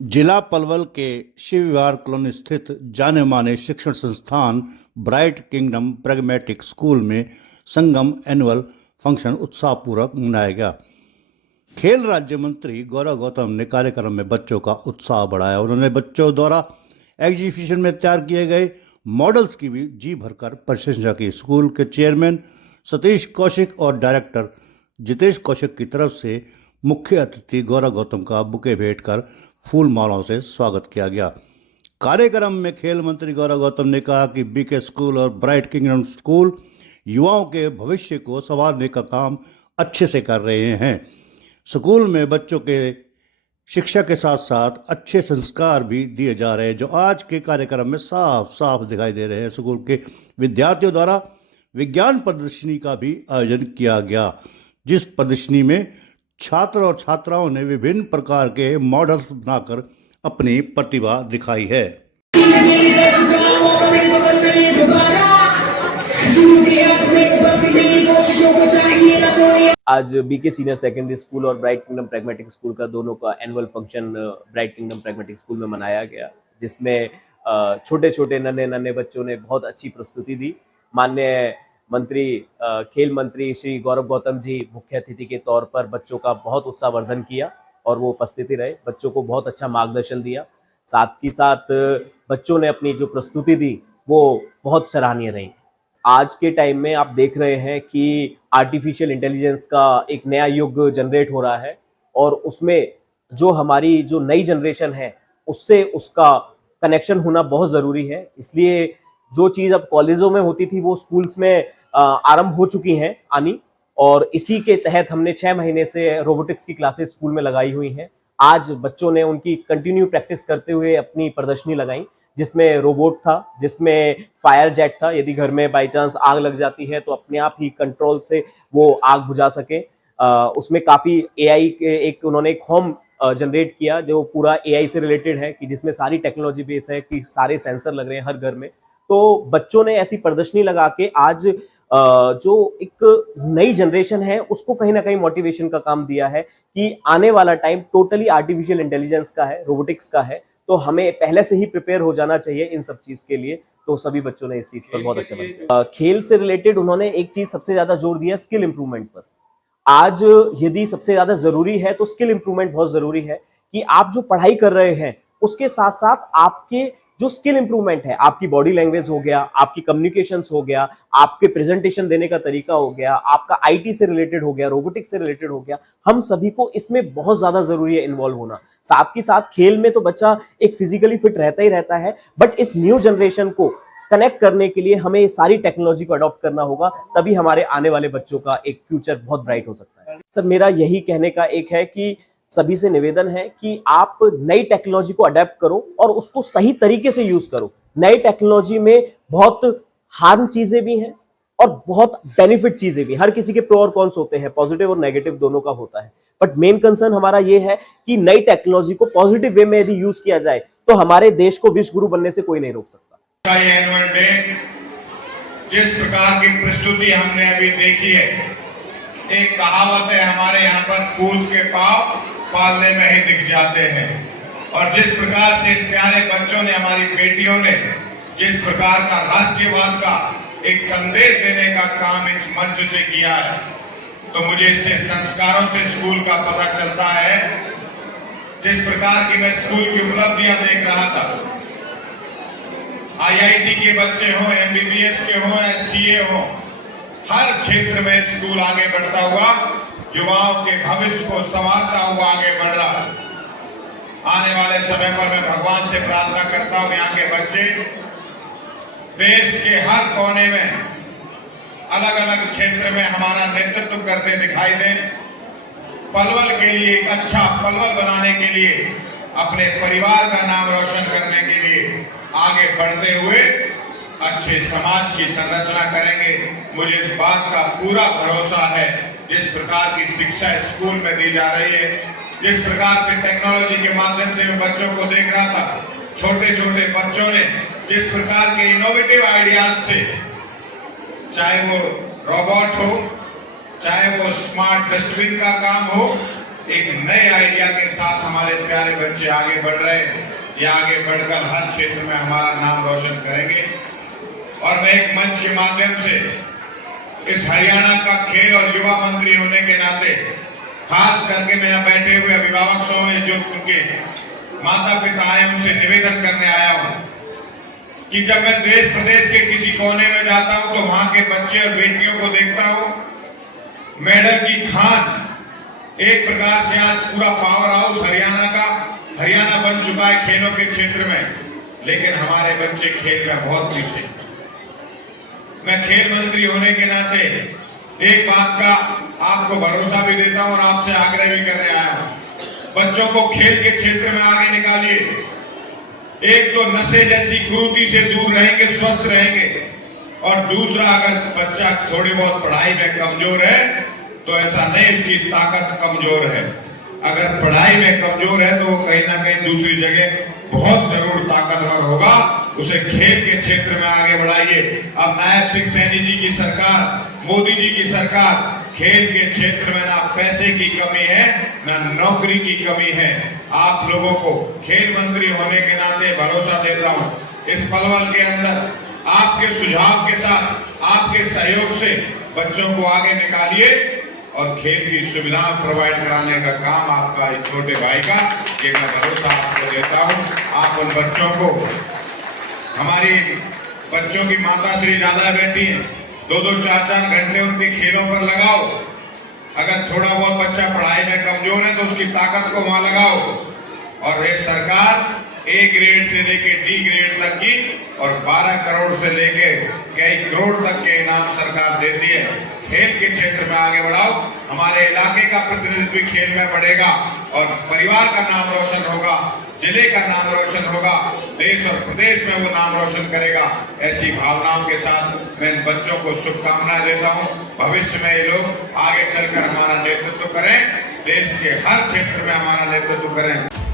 जिला पलवल के शिव विहार कॉलोनी स्थित जाने माने शिक्षण संस्थान ब्राइट किंगडम प्रैग्मेटिक स्कूल में संगम एनुअल फंक्शन उत्साहपूर्वक मनाया गया। खेल राज्य मंत्री गौरव गौतम ने कार्यक्रम में बच्चों का उत्साह बढ़ाया। उन्होंने बच्चों द्वारा एग्जीबिशन में तैयार किए गए मॉडल्स की भी जी भरकर प्रशंसा की। स्कूल के चेयरमैन सतीश कौशिक और डायरेक्टर जितेश कौशिक की तरफ से मुख्य अतिथि गौरव गौतम का बुके भेंट कर फूल मालाओं से स्वागत किया गया। कार्यक्रम में खेल मंत्री गौरव गौतम ने कहा कि बीके स्कूल और ब्राइट किंगडम स्कूल युवाओं के भविष्य को संवारने का काम अच्छे से कर रहे हैं। स्कूल में बच्चों के शिक्षा के साथ साथ अच्छे संस्कार भी दिए जा रहे हैं, जो आज के कार्यक्रम में साफ साफ दिखाई दे रहे हैं। स्कूल के विद्यार्थियों द्वारा विज्ञान प्रदर्शनी का भी आयोजन किया गया, जिस प्रदर्शनी में छात्र और छात्राओं ने विभिन्न प्रकार के मॉडल्स बनाकर अपनी प्रतिभा दिखाई है। आज बीके सीनियर सेकेंडरी स्कूल और ब्राइट किंगडम प्रैग्मेटिक स्कूल का दोनों का annual function bright kingdom pragmatic school में मनाया गया, जिसमें छोटे छोटे नन्हे बच्चों ने बहुत अच्छी प्रस्तुति दी। माननीय मंत्री खेल मंत्री श्री गौरव गौतम जी मुख्य अतिथि के तौर पर बच्चों का बहुत उत्साहवर्धन किया और वो उपस्थिति रहे, बच्चों को बहुत अच्छा मार्गदर्शन दिया। साथ ही साथ बच्चों ने अपनी जो प्रस्तुति दी वो बहुत सराहनीय रही। आज के टाइम में आप देख रहे हैं कि आर्टिफिशियल इंटेलिजेंस का एक नया युग जनरेट हो रहा है और उसमें जो हमारी जो नई जनरेशन है उससे उसका कनेक्शन होना बहुत ज़रूरी है। इसलिए जो चीज़ अब कॉलेजों में होती थी वो स्कूल्स में आरंभ हो चुकी हैं आनी, और इसी के तहत हमने 6 महीने से रोबोटिक्स की क्लासेस स्कूल में लगाई हुई हैं। आज बच्चों ने उनकी कंटिन्यू प्रैक्टिस करते हुए अपनी प्रदर्शनी लगाई, जिसमें रोबोट था, जिसमें फायर जेट था। यदि घर में बाई चांस आग लग जाती है तो अपने आप ही कंट्रोल से वो आग बुझा सके। उसमें काफ़ी एआई के एक उन्होंने एक होम जनरेट किया जो पूरा एआई से रिलेटेड है, कि जिसमें सारी टेक्नोलॉजी बेस है, कि सारे सेंसर लग रहे हैं हर घर में। तो बच्चों ने ऐसी प्रदर्शनी लगा के आज जो एक नई जनरेशन है उसको कहीं ना कहीं मोटिवेशन का काम दिया है कि आने वाला टाइम टोटली आर्टिफिशियल इंटेलिजेंस का है, रोबोटिक्स का है, तो हमें पहले से ही प्रिपेयर हो जाना चाहिए इन सब चीज के लिए। तो सभी बच्चों ने इस चीज पर बहुत अच्छा बना। खेल से रिलेटेड उन्होंने एक चीज सबसे ज्यादा जोर दिया, स्किल इंप्रूवमेंट पर। आज यदि सबसे ज्यादा जरूरी है तो स्किल इंप्रूवमेंट बहुत जरूरी है, कि आप जो पढ़ाई कर रहे हैं उसके साथ साथ आपके जो स्किल इंप्रूवमेंट है, आपकी बॉडी लैंग्वेज हो गया, आपकी कम्युनिकेशंस हो गया, आपके प्रेजेंटेशन देने का तरीका हो गया, आपका आईटी से रिलेटेड हो गया, रोबोटिक्स से रिलेटेड हो गया, हम सभी को इसमें बहुत ज्यादा जरूरी है इन्वॉल्व होना। साथ ही साथ खेल में तो बच्चा एक फिजिकली फिट रहता ही रहता है, बट इस न्यू जनरेशन को कनेक्ट करने के लिए हमें ये सारी टेक्नोलॉजी को अडॉप्ट करना होगा, तभी हमारे आने वाले बच्चों का एक फ्यूचर बहुत ब्राइट हो सकता है। सर, मेरा यही कहने का एक है कि सभी से निवेदन है कि आप नई टेक्नोलॉजी को अडेप्ट करो और उसको सही तरीके से यूज करो। नई टेक्नोलॉजी में बहुत हार्म चीजें भी हैं और बहुत बेनिफिट चीजें भी। हर किसी के प्रो और कॉन्स होते हैं, पॉजिटिव और नेगेटिव दोनों का होता है, बट मेन कंसर्न हमारा ये है कि नई टेक्नोलॉजी को पॉजिटिव वे में यदि यूज किया जाए तो हमारे देश को विश्व गुरु बनने से कोई नहीं रोक सकता। एनुअल डे जिस प्रकार की प्रस्तुति हमने अभी देखी है, एक कहावत है हमारे यहाँ पर, कूद के पाँव पालने में ही दिख जाते हैं। और जिस प्रकार से प्यारे बच्चों ने, हमारी बेटियों ने जिस प्रकार का राष्ट्रवाद का एक संदेश देने का काम इस मंच से किया है, तो मुझे इससे संस्कारों से स्कूल का पता चलता है। जिस प्रकार की मैं स्कूल की उपलब्धियां देख रहा था, आईआईटी के बच्चे हों, एमबीबीएस के हों या सीए हों, हर क्षेत्र में स्कूल आगे बढ़ता हुआ युवाओं के भविष्य को संवारता हुआ आगे बढ़ रहा है। आने वाले समय पर मैं भगवान से प्रार्थना करता हूं यहाँ के बच्चे देश के हर कोने में अलग अलग क्षेत्र में हमारा नेतृत्व करते दिखाई दें। पलवल के लिए एक अच्छा पलवल बनाने के लिए, अपने परिवार का नाम रोशन करने के लिए आगे बढ़ते हुए अच्छे समाज की संरचना करेंगे। मुझे इस बात का पूरा भरोसा है। जिस प्रकार की शिक्षा स्कूल में दी जा रही है, जिस प्रकार से टेक्नोलॉजी के माध्यम से मैं बच्चों को देख रहा था, छोटे छोटे बच्चों ने जिस प्रकार के इनोवेटिव आइडियाज से, चाहे वो रोबोट हो, चाहे वो स्मार्ट डस्टबिन का काम हो, एक नए आइडिया के साथ हमारे प्यारे बच्चे आगे बढ़ रहे हैं। ये आगे बढ़कर हर क्षेत्र में हमारा नाम रोशन करेंगे। और मैं एक मंच के माध्यम से इस हरियाणा का खेल और युवा मंत्री होने के नाते खास करके मैं यहाँ बैठे हुए अभिभावकों में जो उनके माता पिता आए उनसे निवेदन करने आया हूँ कि जब मैं देश प्रदेश के किसी कोने में जाता हूँ तो वहां के बच्चे और बेटियों को देखता हूँ, मेडल की खान। एक प्रकार से आज पूरा पावर हाउस हरियाणा बन चुका है खेलों के क्षेत्र में, लेकिन हमारे बच्चे खेल में बहुत पीछे। मैं खेल मंत्री होने के नाते एक बात का आपको भरोसा भी देता हूं और आपसे आग्रह भी करने आया हूं, बच्चों को खेल के क्षेत्र में आगे निकालिए। एक तो नशे जैसी कुरीति से दूर रहेंगे, स्वस्थ रहेंगे, और दूसरा अगर बच्चा थोड़ी बहुत पढ़ाई में कमजोर है तो ऐसा नहीं उसकी ताकत कमजोर है। अगर पढ़ाई में कमजोर है तो वो कहीं ना कहीं दूसरी जगह बहुत जरूर ताकतवर होगा। उसे खेल के क्षेत्र में आगे बढ़ाइए। अब नायब सिंह सैनी जी की सरकार, मोदी जी की सरकार खेल के क्षेत्र में ना पैसे की कमी है ना नौकरी की कमी है। आप लोगों को खेल मंत्री होने के नाते भरोसा देता हूं, इस पलवल के अंदर आपके सुझाव के साथ, आपके सहयोग से बच्चों को आगे निकालिए और खेल की सुविधा प्रोवाइड कराने का काम आपका इस छोटे भाई का, ये मैं भरोसा आपको देता हूं। आप उन बच्चों को, हमारी बच्चों की माता श्री ज्यादा बैठी हैं, 2-2, 4-4 घंटे उनके खेलों पर लगाओ। अगर थोड़ा बहुत बच्चा पढ़ाई में कमजोर है तो उसकी ताकत को वहां लगाओ। और ये सरकार A ग्रेड से लेके D ग्रेड तक की और 12 करोड़ से लेके कई करोड़ तक के इनाम सरकार देती है। खेल के क्षेत्र में आगे बढ़ाओ, हमारे इलाके का प्रतिनिधित्व खेल में बढ़ेगा और परिवार का नाम रोशन होगा, जिले का नाम रोशन होगा, देश और प्रदेश में वो नाम रोशन करेगा। ऐसी भावनाओं के साथ मैं इन बच्चों को शुभकामनाएं देता हूं। भविष्य में ये लोग आगे चलकर हमारा नेतृत्व करें, देश के हर क्षेत्र में हमारा नेतृत्व करें।